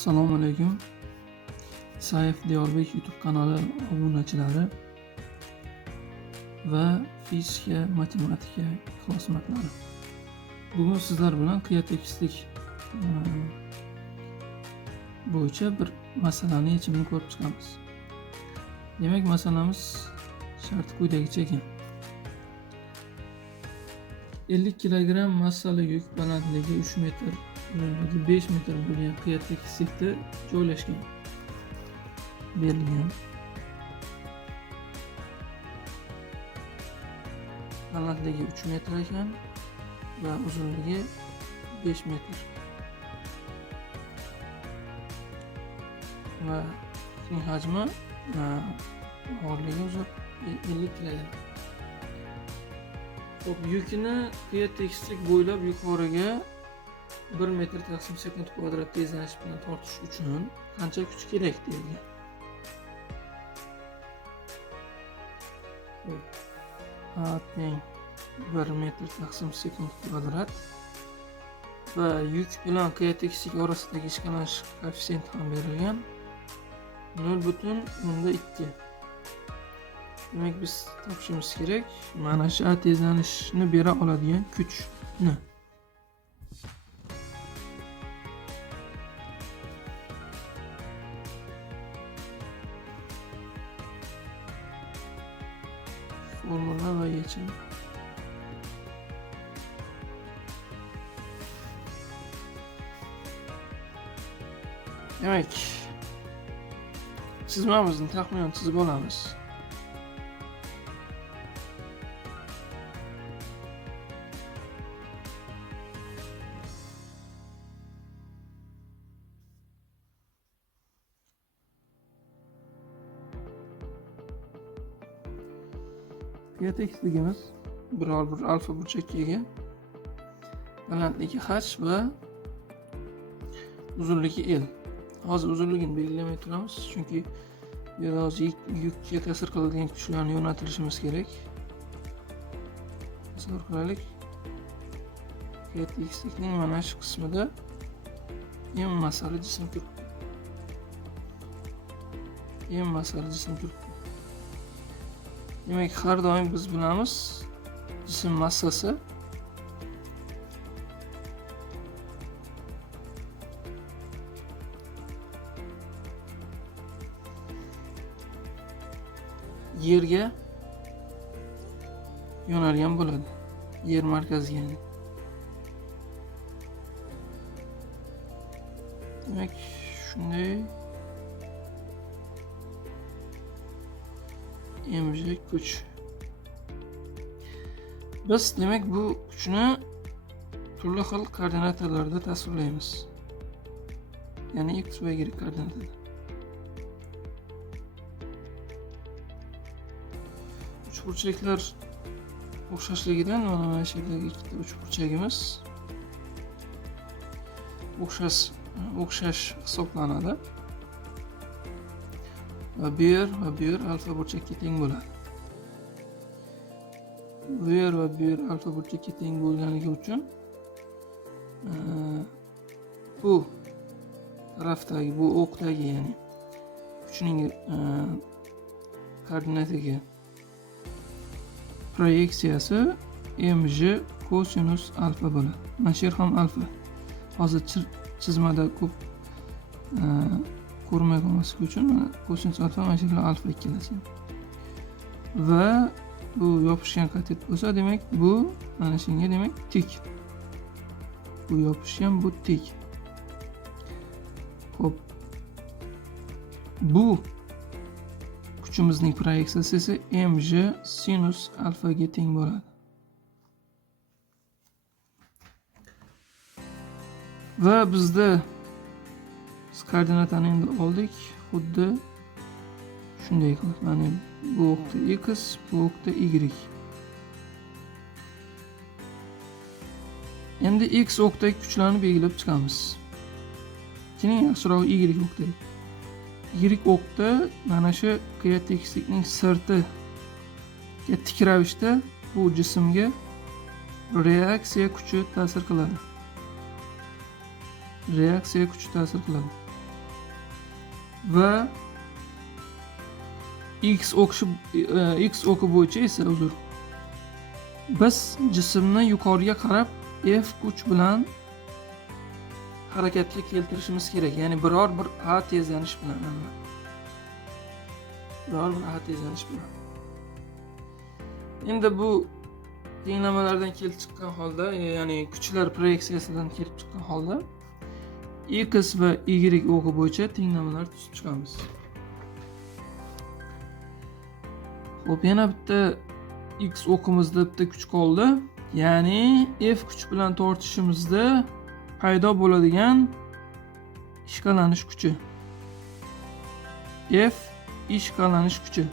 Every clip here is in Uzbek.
Assalomu alaykum. Isayev Diyorbek YouTube kanali obunachilari va fizika, matematika ixlosmandlari. Bugun sizlar bilan qiyatekislik bo'yicha bir masalani yechimini ko'rib chiqamiz. Demak, masalamiz sharti quyidagicha ekan. 50 kilogramm massali yuk balandligi 3 metr, uzunligi 5 metr bo'lgan qiyatekislikda joylashgan. Berilgan. Balandligi 3 metr ekan va uzunligi 5 metr. Va yukning hajmi og'irligi 50 kilogramm. Xo'p, yukni qiyatekislik bo'ylab yuqoriga 1 metr taqsim sekund kvadrat tezlanish bilan tortish uchun qancha kuch kerak deyilgan. A teng 1 metr taqsim sekund kvadrat va yuk bilan qiyatekislik orasidagi ishqalanish koeffitsiyenti ham berilgan 0,2. Demak, biz topishimiz kerak mana shu tezlanishni bera oladigan kuchni. Formula va yechim. Demak, chizmamizni taxminan chizib olamiz. Qiyatekisligimiz biror bir alfa burchakka ega. Balandligi h va uzunligi l. Hozir uzunligini belgilamay turamiz, chunki bu yerda yukka ta'sir qiladigan kuchlarni yo'naltirishimiz kerak. Tasavvur qilaylik. Qiyatekislikning mana shu qismida eng massali jism turibdi. Demak, har doim biz bilamiz, jism massasi yerga yo'nalgan bo'ladi. Yer markaziga. Demak, shunday mg kuch. Biz demak bu kuchni turli xil koordinatalarda tasvirlaymiz. Ya'ni x va y koordinatada. Uchburchaklar o'xshashligidan mana shu yerdagi ikkita uchburchagimiz o'xshash hisoblanadi. Va bu yer alfa burchakka teng bo'ladi. Bu yer va bu yer alfa burchakka teng bo'lganligi uchun bu tarafdagi, bu o'qdagi, ya'ni kuchning koordinatiga proyeksiyasi mg kosinus alfa bo'ladi. Mana shu yer ham alfa. Hozir chizmada ko'p ko'rmay qolmaslik uchun kosinus alfa mana shu alfa ikkalasi. Va bu yopishgan katet bo'lsa, demak bu mana shunga demak tik. Bu yopishgan, bu tik. Xo'p. Bu kuchimizning proyeksiyasi esa mg sinus alfaga teng bo'ladi. Va bizda koordinatani endi oldik, xuddi shunday qilib, mana bu o'qda x, bu o'qda y. Endi x o'qdagi kuchlarni belgilab chiqamiz. Keyin yaxshiroq y o'qdagi. Y o'qda mana shu qiyatekislikning sirtiga tik ravishda bu jismga reaksiya kuchi ta'sir qiladi. va x o'qi bo'yicha esa uzr. Biz jismni yuqoriga qarab F kuch bilan harakatga keltirishimiz kerak. Ya'ni biror bir A tezlanish bilan. Endi bu tenglamalardan kelib chiqqan holda, ya'ni kuchlar proyeksiyasidan kelib chiqqan holda x va y o'qi bo'yicha tenglamalar tuzib chiqamiz. Xo'p, yana bitta x o'qimizda bitta kuch qoldi. Ya'ni F kuch bilan tortishimizda paydo bo'ladigan ishqalanish kuchi. F ishqalanish kuchi.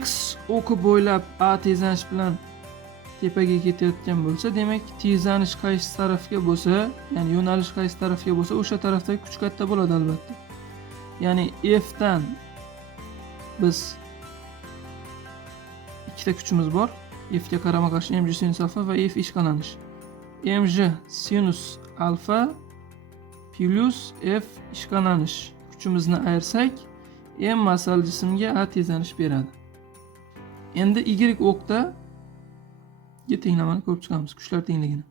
X o'qi bo'ylab A tezlanish bilan tepaga ketayotgan bo'lsa, demak tezlanish qaysi tarafga bo'lsa, ya'ni yo'nalish qaysi tarafga bo'lsa, o'sha tarafdagi kuch katta bo'ladi albatta. Ya'ni F dan biz ikkita kuchimiz bor. F ga qarama-qarshi mg sinus alfa va F ishqalanish. Mg sinus alfa plus F ishqalanish kuchimizni ayirsak, M massali jismga A tezlanish beradi. Endi Y o'qda tenglamani ko'rib chiqamiz, kuchlar tengligini.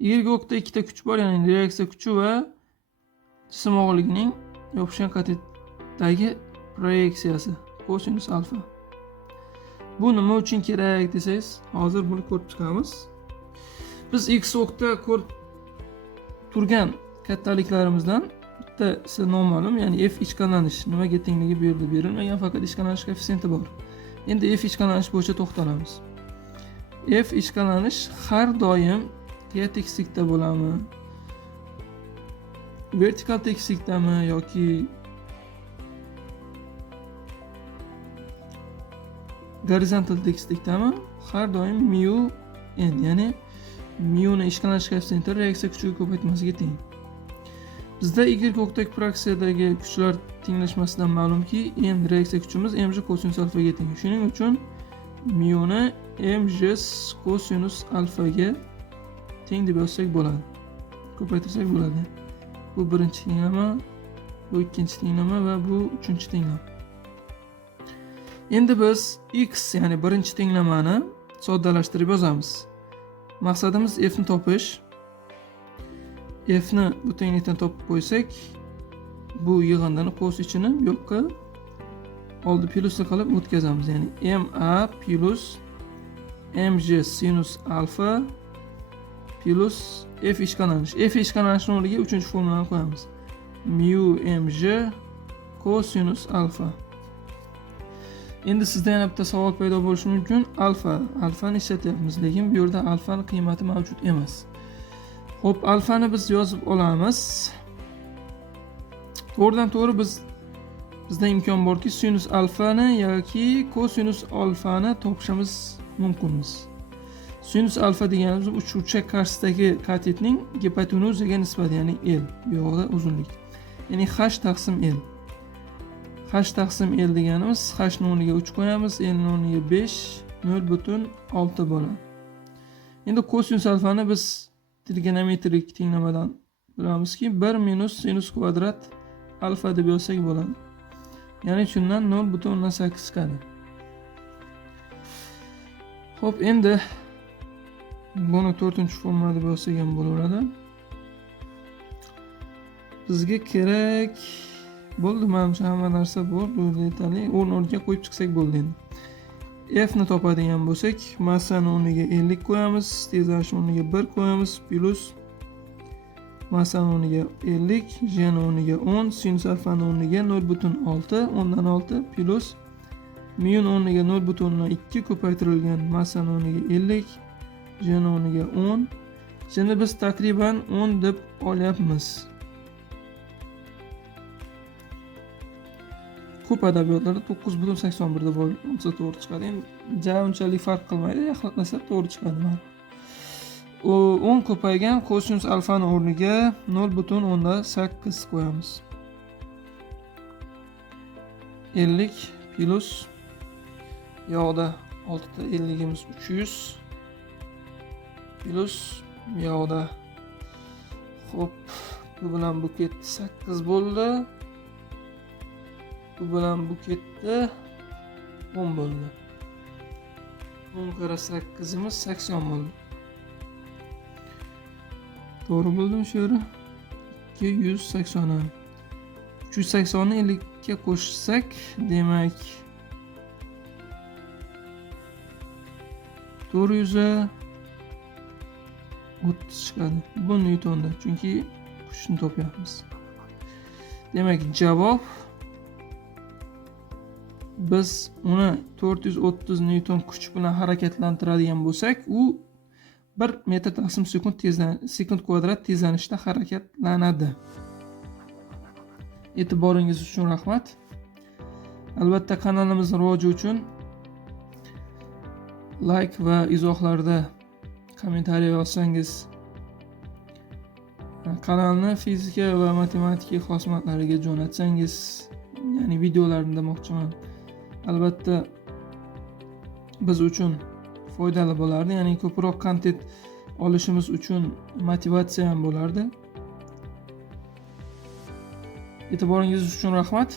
Y o'qda ikkita kuch bor, ya'ni reaksiya kuchi va jism og'irligining yopishgan qatetdagi proyeksiyasi kosinus alfa. Bu nima uchun kerak desangiz, hozir buni ko'rib chiqamiz. Biz x o'qda ko'rib turgan kattaliklarimizdan bittasi noma'lum, ya'ni f ishqalanish nimaga tengligi bu yerda berilmagan, faqat ishqalanish koeffitsiyenti bor. Endi f ishqalanish bo'yicha to'xtalamiz. F ishqalanish har doim qiya tekislikda bo'ladimi? Vertikal tekislikdami yoki gorizontal tekislikdami? Har doim mu n, ya'ni mu ni ishqalanish koeffitsiyenti reaksiya kuchiga ko'paytmasiga teng. Bizda y o'qdagi proyeksiyadagi kuchlar tenglashmasidan ma'lumki, n reaksiya kuchimiz mg kosinus alfaga teng. Shuning uchun mu ni mg kosinus alfaga teng deb yozsak bo'ladi. Ko'paytirsak bo'ladi. Bu birinchi tenglama, bu ikkinchi tenglama va bu uchinchi tenglama. Endi biz x, ya'ni birinchi tenglamani soddalashtirib yozamiz. Maqsadimiz f ni topish. F ni bu tenglikdan topib qo'ysak, bu yig'indini qos ichini bu yoqqa oldi plyusli qilib o'tkazamiz. Ya'ni ma plus mg sinus alfa plus f ishqalanish. F ishqalanishning o'rniga uchinchi formulani qo'yamiz. Mu mg kosinus alfa. Endi sizda yana bitta savol paydo bo'lishi mumkin. Alfani ishlatyapmiz, lekin bu yerda alfaning qiymati mavjud emas. Xo'p, alfani biz yozib olamiz. To'g'ridan-to'g'ri bizda imkon borki, sinus alfani yoki kosinus alfani topishimiz mumkinmiz. Sinus alfa deganimiz uchburchak qarshisidagi katetning gipotenuzaga nisbati, ya'ni L, bu yoqda uzunlik. Ya'ni h taqsim L. H taqsim L deganimiz h ni o'rniga 3 qo'yamiz, L ni o'rniga 5, 0.6 bo'ladi. Endi kosinus alfani biz trigonometrik tenglamadan bilamizki, 1 minus sinus kvadrat alfa deb yozsak bo'ladi. Ya'ni shundan 0.8 chiqadi. Xo'p, endi buni 4-formula deb yozsak ham bo'laveradi. Bizga kerak bo'ldi, menimcha hamma narsa bor, bu yetarli. O'rniga qo'yib chiqsak bo'ldi endi. F ni topadigan bo'lsak, massani o'rniga 50 qo'yamiz, tezlanish o'rniga 1 qo'yamiz, plus massani o'rniga 50, j ni o'rniga 10, sinus alfani o'rniga 0.6, 10dan 6 plus mu ni o'rniga 0.2 ko'paytirilgan massani o'rniga 50, j ni o'rniga 10. Şimdi biz takriban 10 deb olyapmiz. Ko'p adabiyotlarda 9.81 deb olsa to'g'ri chiqadi. Endi unchalik farq qilmaydi, yaxlasa to'g'ri chiqadi. 10 ko'paygan kosinus alfani o'rniga 0.8 qo'yamiz. 50 plus yoqda 6 ta 50 imiz 300 plus yoqda Xo'p, bu bilan bu ketdi, 8 bo'ldi. Bu bilan bu ketdi, 10 bo'ldi. 10 kara 8'imiz 80 bo'ldi. To'g'ri bo'ldimi shu yeri? 280. 380 ni 50 ga qo'shsak, demak 430 chiqadi. Bu newtonda, chunki kuchni topyapmiz. Demak, javob biz uni 430 newton kuch bilan harakatlantiradigan bo'lsak, u 1 metr taqsim sekund kvadrat tezlanishda harakatlanadi. E'tiboringiz uchun rahmat. Albatta kanalimiz rivoji uchun like va izohlarda kommentariy yozsangiz, kanalni fizika va matematika xizmatlariga jo'natsangiz, ya'ni videolarni demoqchiman. Albatta biz uchun foydali bo'lardi, ya'ni ko'proq kontent olishimiz uchun motivatsiya ham bo'lardi. E'tiboringiz uchun rahmat.